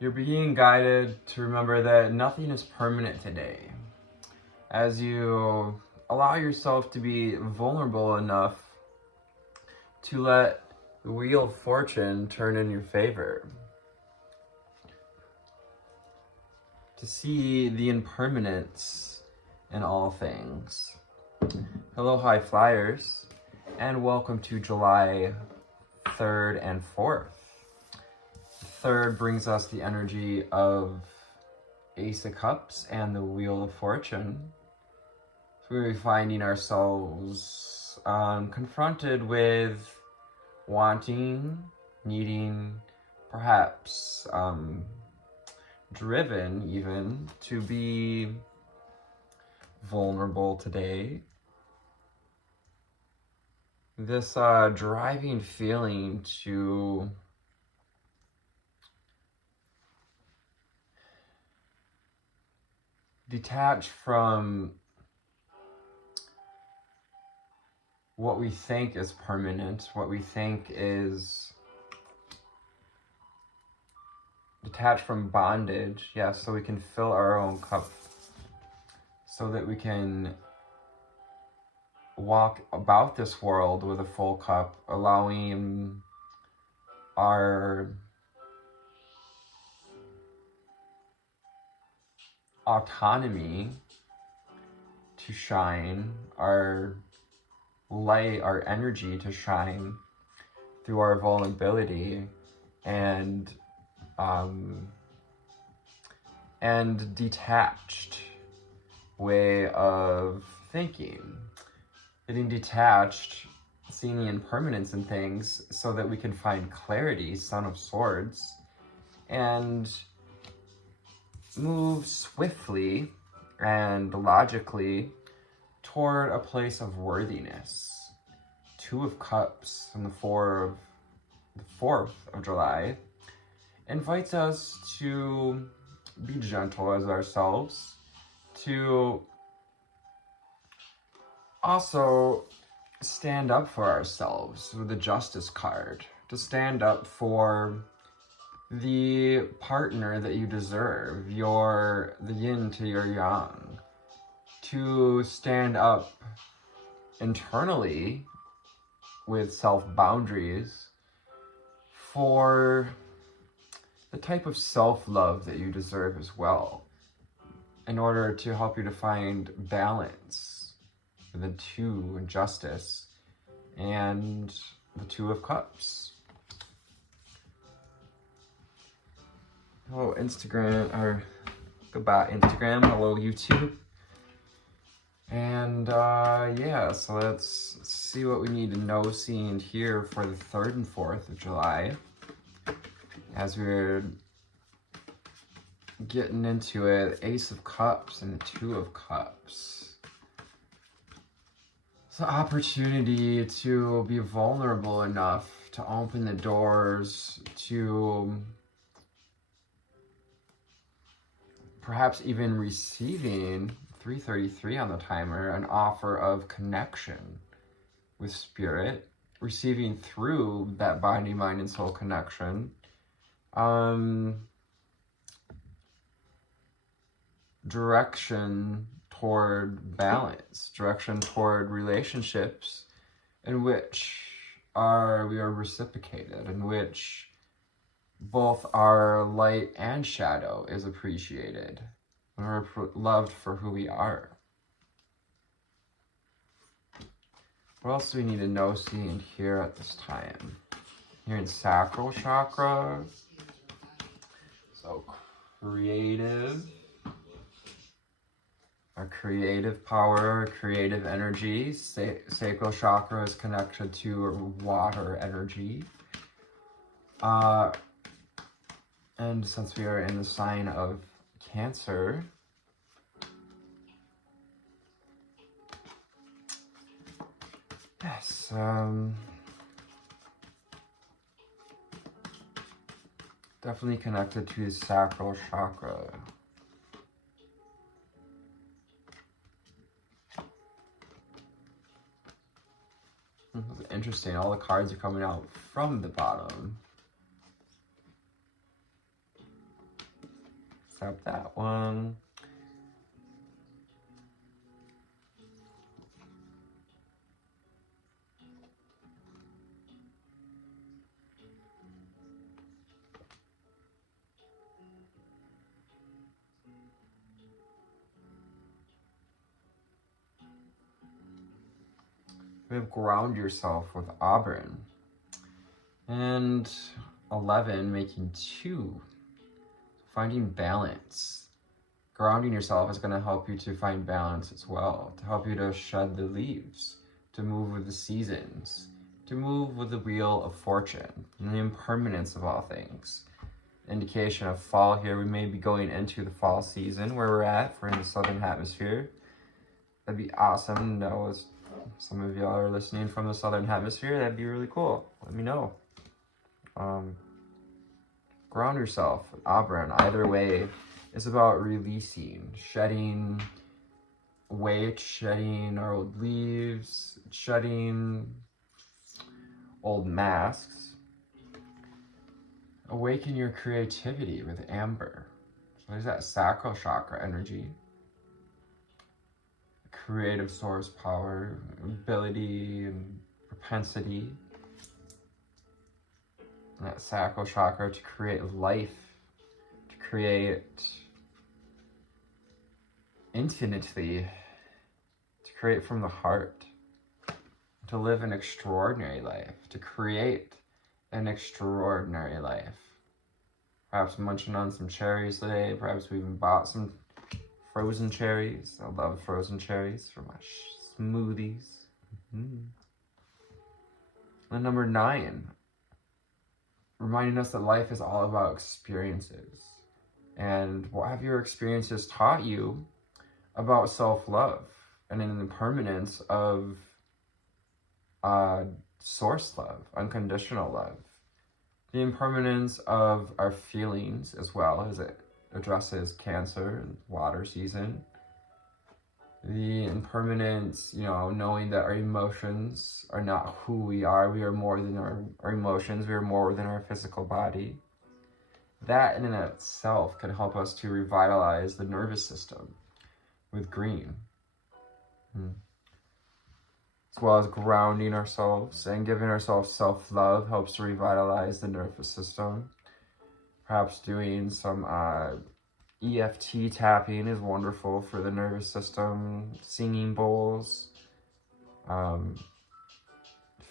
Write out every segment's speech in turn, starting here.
You're being guided to remember that nothing is permanent today. As you allow yourself to be vulnerable enough to let the wheel of fortune turn in your favor. To see the impermanence in all things. Hello, high flyers, and welcome to July 3rd and 4th. Third brings us the energy of Ace of Cups and the Wheel of Fortune. So we're finding ourselves confronted with wanting, needing, perhaps driven even to be vulnerable today. This driving feeling to detach from what we think is permanent, what we think is detached from bondage, yes, so we can fill our own cup, so that we can walk about this world with a full cup, allowing our autonomy to shine, our light, our energy to shine through our vulnerability and detached way of thinking. Getting detached, seeing the impermanence in things so that we can find clarity, Son of Swords, and move swiftly and logically toward a place of worthiness. Two of Cups and the 4th of July invites us to be gentle as ourselves, to also stand up for ourselves with the Justice card, to stand up for the partner that you deserve, the yin to your yang, to stand up internally with self-boundaries for the type of self-love that you deserve as well, in order to help you to find balance with the 2 in Justice and the 2 of Cups. Hello Instagram, or goodbye Instagram, hello YouTube. And yeah, so let's see what we need to know, see, and hear for the 3rd and 4th of July. As we're getting into it, Ace of Cups and the 2 of Cups. It's an opportunity to be vulnerable enough to open the doors to perhaps even receiving 3:33 on the timer, an offer of connection with spirit, receiving through that body, mind, and soul connection, direction toward balance, direction toward relationships in which we are reciprocated, in which both our light and shadow is appreciated, and we're loved for who we are. What else do we need to know, see, and hear at this time? Here in sacral chakra, so creative, our creative power, our creative energy. Sacral chakra is connected to water energy. And since we are in the sign of Cancer, yes, definitely connected to the sacral chakra. It's interesting, all the cards are coming out from the bottom. accept that one. We have ground yourself with Auburn. And 11, making 2. Finding balance. Grounding yourself is going to help you to find balance as well, to help you to shed the leaves, to move with the seasons, to move with the wheel of fortune, and the impermanence of all things. Indication of fall here. We may be going into the fall season where we're at. We're in the southern hemisphere. That'd be awesome to know as some of y'all are listening from the southern hemisphere. That'd be really cool. Let me know. Ground yourself, Auburn. Either way, it's about releasing, shedding weight, shedding our old leaves, shedding old masks. Awaken your creativity with Amber. So there's that sacral chakra energy. Creative source power, ability, and propensity. And that sacral chakra to create life, to create infinitely, to create from the heart, to live an extraordinary life, to create an extraordinary life. Perhaps munching on some cherries today, perhaps we even bought some frozen cherries. I love frozen cherries for my smoothies. And number 9, reminding us that life is all about experiences. And what have your experiences taught you about self-love and in the impermanence of source love, unconditional love? The impermanence of our feelings as well, as it addresses Cancer and water season. The impermanence, knowing that our emotions are not who we are. We are more than our emotions. We are more than our physical body. That in and of itself can help us to revitalize the nervous system with green. As well as grounding ourselves and giving ourselves self-love helps to revitalize the nervous system. Perhaps doing some EFT tapping is wonderful for the nervous system. Singing bowls,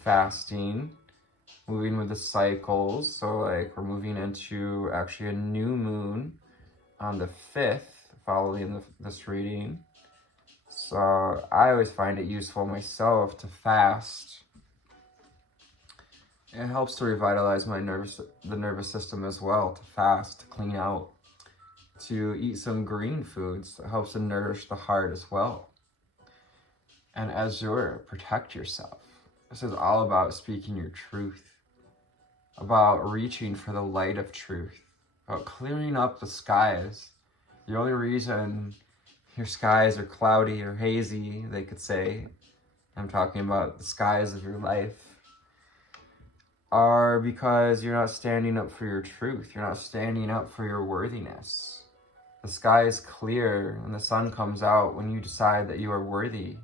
fasting, moving with the cycles. So like we're moving into actually a new moon on the 5th following this reading. So I always find it useful myself to fast. It helps to revitalize the nervous system as well, to fast, to clean out, to eat some green foods. It helps to nourish the heart as well. And azure, protect yourself. This is all about speaking your truth, about reaching for the light of truth, about clearing up the skies. The only reason your skies are cloudy or hazy, they could say, I'm talking about the skies of your life, are because you're not standing up for your truth. You're not standing up for your worthiness. The sky is clear and the sun comes out when you decide that you are worthy.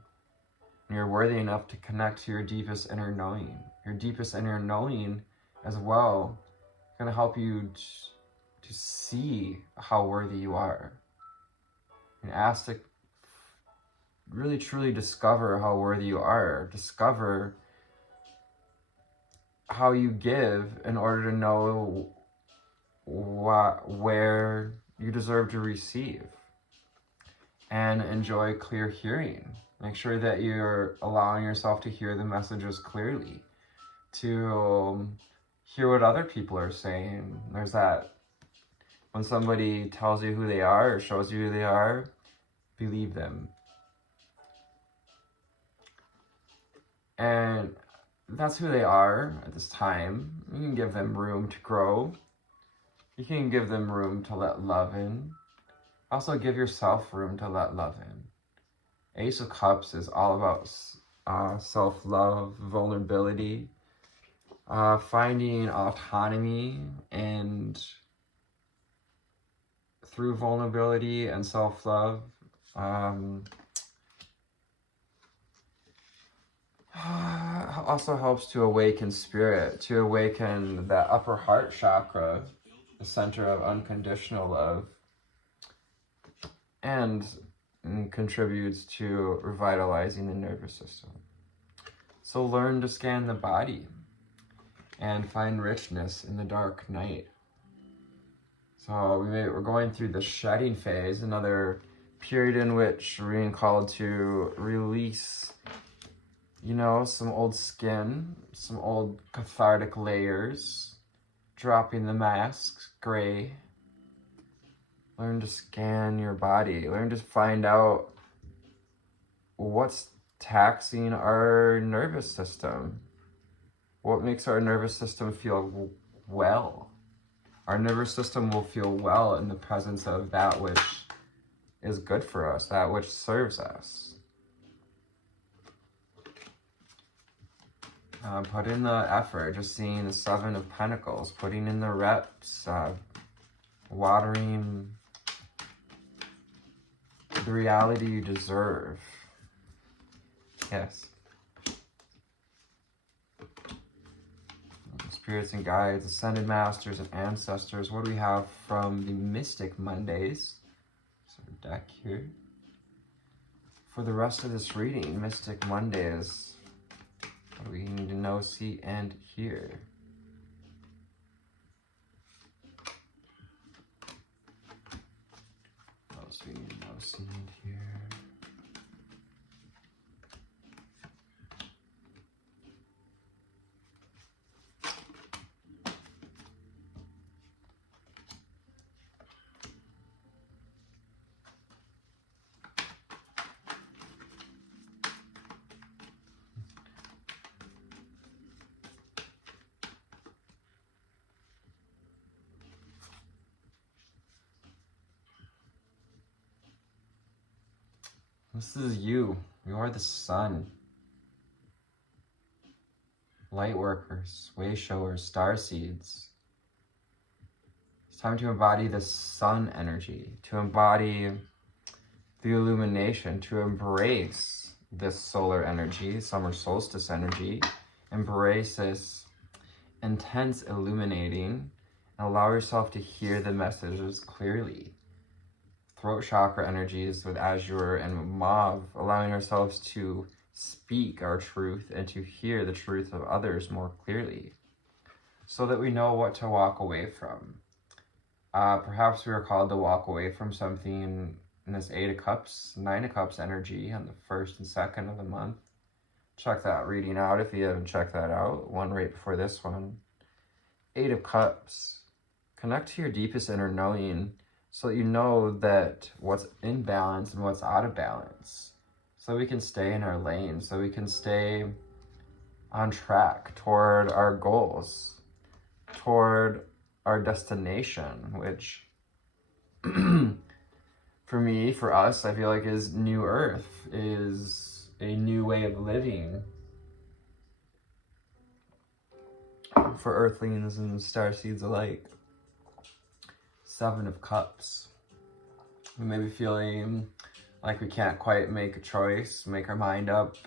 And you're worthy enough to connect to your deepest inner knowing. Your deepest inner knowing as well is going to help you to see how worthy you are. And ask to really truly discover how worthy you are. Discover how you give in order to know where you deserve to receive. And enjoy clear hearing. Make sure that you're allowing yourself to hear the messages clearly. To hear what other people are saying. There's that, when somebody tells you who they are or shows you who they are, believe them. And that's who they are at this time. You can give them room to grow. You can give them room to let love in. Also give yourself room to let love in. Ace of Cups is all about self-love, vulnerability, finding autonomy and through vulnerability and self-love. Also helps to awaken spirit, to awaken that upper heart chakra, the center of unconditional love, and contributes to revitalizing the nervous system. So learn to scan the body and find richness in the dark night. So we're going through the shedding phase, another period in which we're being called to release, some old skin, some old cathartic layers, dropping the masks, gray. Learn to scan your body. Learn to find out what's taxing our nervous system. What makes our nervous system feel well? Our nervous system will feel well in the presence of that which is good for us, that which serves us. Put in the effort, just seeing the Seven of Pentacles, putting in the reps, watering the reality you deserve. Yes. Spirits and guides, ascended masters and ancestors. What do we have from the Mystic Mondays? So deck here. For the rest of this reading, Mystic Mondays. What do we need to know, see, and hear? What else do we need to know, see, and hear? This is you. You are the sun. Lightworkers, way showers, star seeds. It's time to embody the sun energy, to embody the illumination, to embrace this solar energy, summer solstice energy, embrace this intense illuminating, and allow yourself to hear the messages clearly. Throat chakra energies with azure and mauve, allowing ourselves to speak our truth and to hear the truth of others more clearly, so that we know what to walk away from. Perhaps we are called to walk away from something in this 8 of Cups, 9 of Cups energy on the 1st and 2nd of the month. Check that reading out if you haven't checked that out. One right before this one. 8 of Cups. Connect to your deepest inner knowing so that you know that what's in balance and what's out of balance. So we can stay in our lane, so we can stay on track toward our goals, toward our destination, which for me, for us, I feel like is New Earth, is a new way of living for Earthlings and starseeds alike. 7 of Cups. We may be feeling like we can't quite make a choice, make our mind up.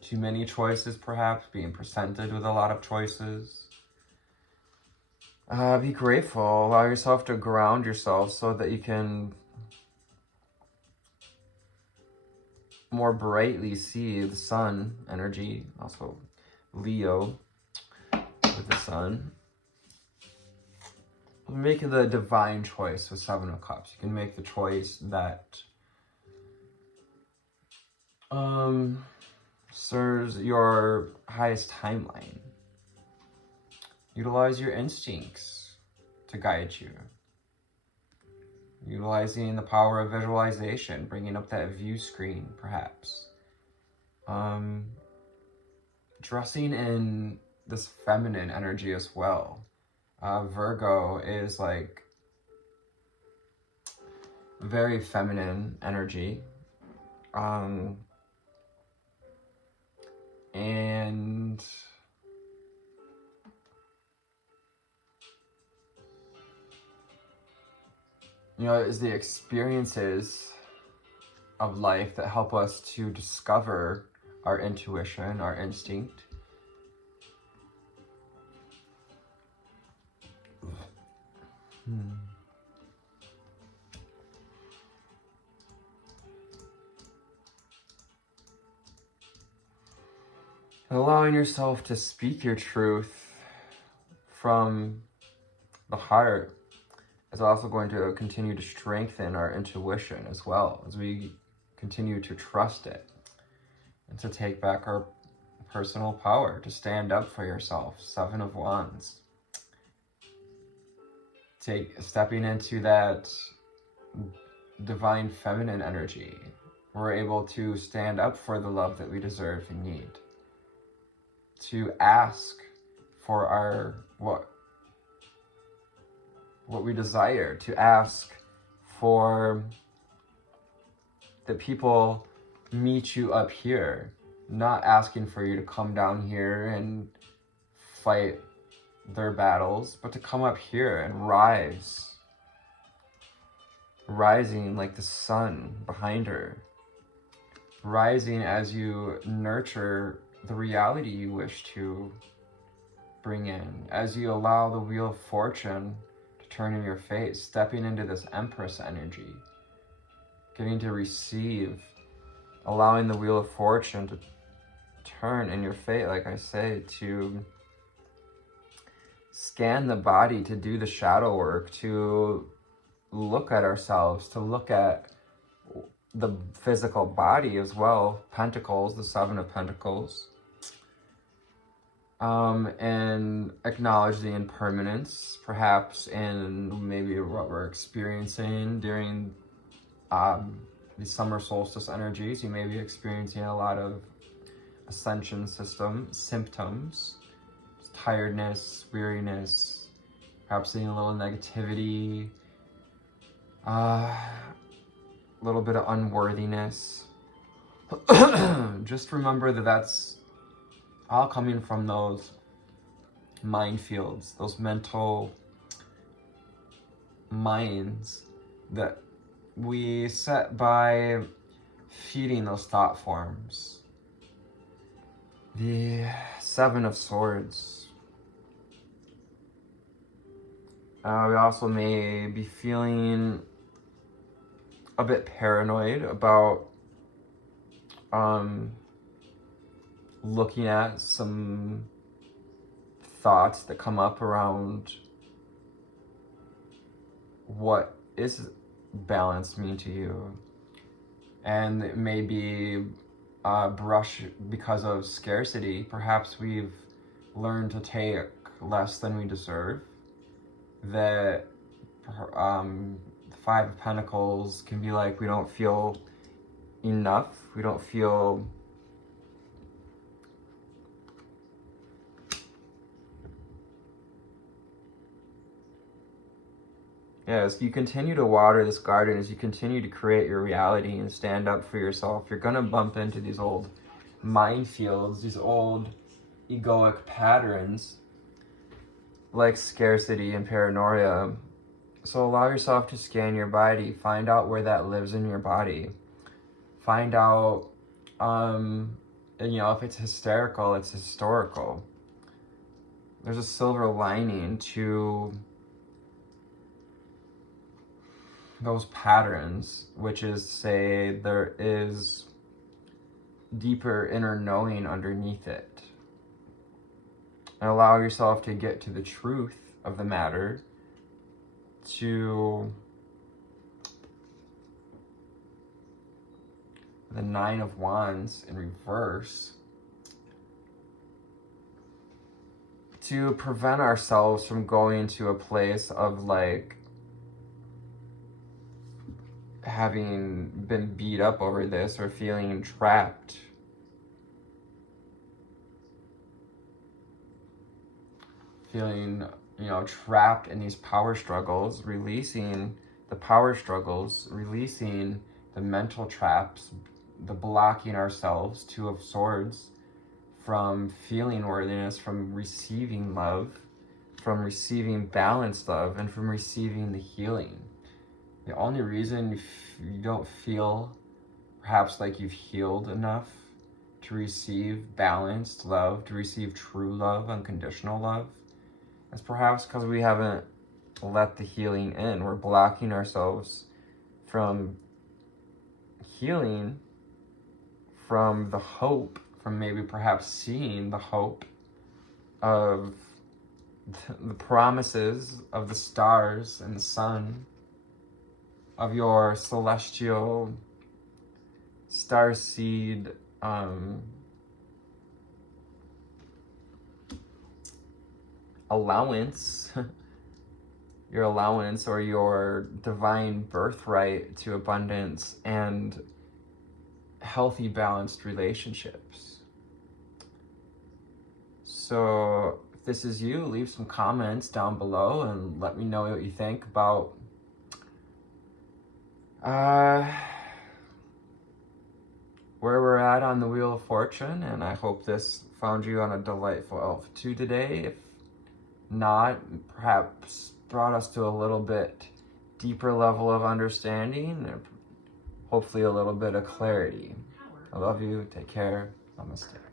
Too many choices, perhaps, being presented with a lot of choices. Be grateful. Allow yourself to ground yourself so that you can more brightly see the sun energy, also Leo with the sun. Make the divine choice with 7 of Cups. You can make the choice that serves your highest timeline. Utilize your instincts to guide you. Utilizing the power of visualization, bringing up that view screen, perhaps. Dressing in this feminine energy as well. Virgo is like very feminine energy. And is the experiences of life that help us to discover our intuition, our instinct. And allowing yourself to speak your truth from the heart is also going to continue to strengthen our intuition as well, as we continue to trust it and to take back our personal power, to stand up for yourself. 7 of Wands. Stepping into that divine feminine energy. We're able to stand up for the love that we deserve and need. To ask for our what we desire, to ask for the people meet you up here, not asking for you to come down here and fight their battles, but to come up here and rising like the sun behind her, rising as you nurture the reality you wish to bring in, as you allow the wheel of fortune to turn in your face, stepping into this Empress energy, getting to receive, allowing the wheel of fortune to turn in your fate, like I say, to scan the body, to do the shadow work, to look at ourselves, to look at the physical body as well. Pentacles, the 7 of Pentacles. And acknowledge the impermanence, perhaps, in maybe what we're experiencing during the summer solstice energies. You may be experiencing a lot of ascension system symptoms, tiredness, weariness, perhaps seeing a little negativity, a little bit of unworthiness. Just remember that that's all coming from those minefields, those mental mines that we set by feeding those thought forms. The 7 of Swords. We also may be feeling a bit paranoid about looking at some thoughts that come up around what is balance mean to you, and it may be brush because of scarcity. Perhaps we've learned to take less than we deserve, that the 5 of Pentacles can be like we don't feel enough, we don't feel as you continue to water this garden, as you continue to create your reality and stand up for yourself, you're going to bump into these old minefields, these old egoic patterns like scarcity and paranoia. So allow yourself to scan your body, find out where that lives in your body. Find out, if it's hysterical, it's historical. There's a silver lining to those patterns, which is, say, there is deeper inner knowing underneath it. And allow yourself to get to the truth of the matter, to the 9 of Wands in reverse, to prevent ourselves from going to a place of like having been beat up over this or feeling trapped. Feeling, trapped in these power struggles, releasing the power struggles, releasing the mental traps, the blocking ourselves, 2 of Swords, from feeling worthiness, from receiving love, from receiving balanced love, and from receiving the healing. The only reason you don't feel perhaps like you've healed enough to receive balanced love, to receive true love, unconditional love, is perhaps because we haven't let the healing in. We're blocking ourselves from healing, from the hope, from maybe perhaps seeing the hope of the promises of the stars and the sun, of your celestial starseed allowance, your allowance or your divine birthright to abundance and healthy, balanced relationships. So if this is you, leave some comments down below and let me know what you think about where we're at on the Wheel of Fortune. And I hope this found you on a delightful altitude today. If not, perhaps brought us to a little bit deeper level of understanding and hopefully a little bit of clarity. I love you. Take care. Namaste.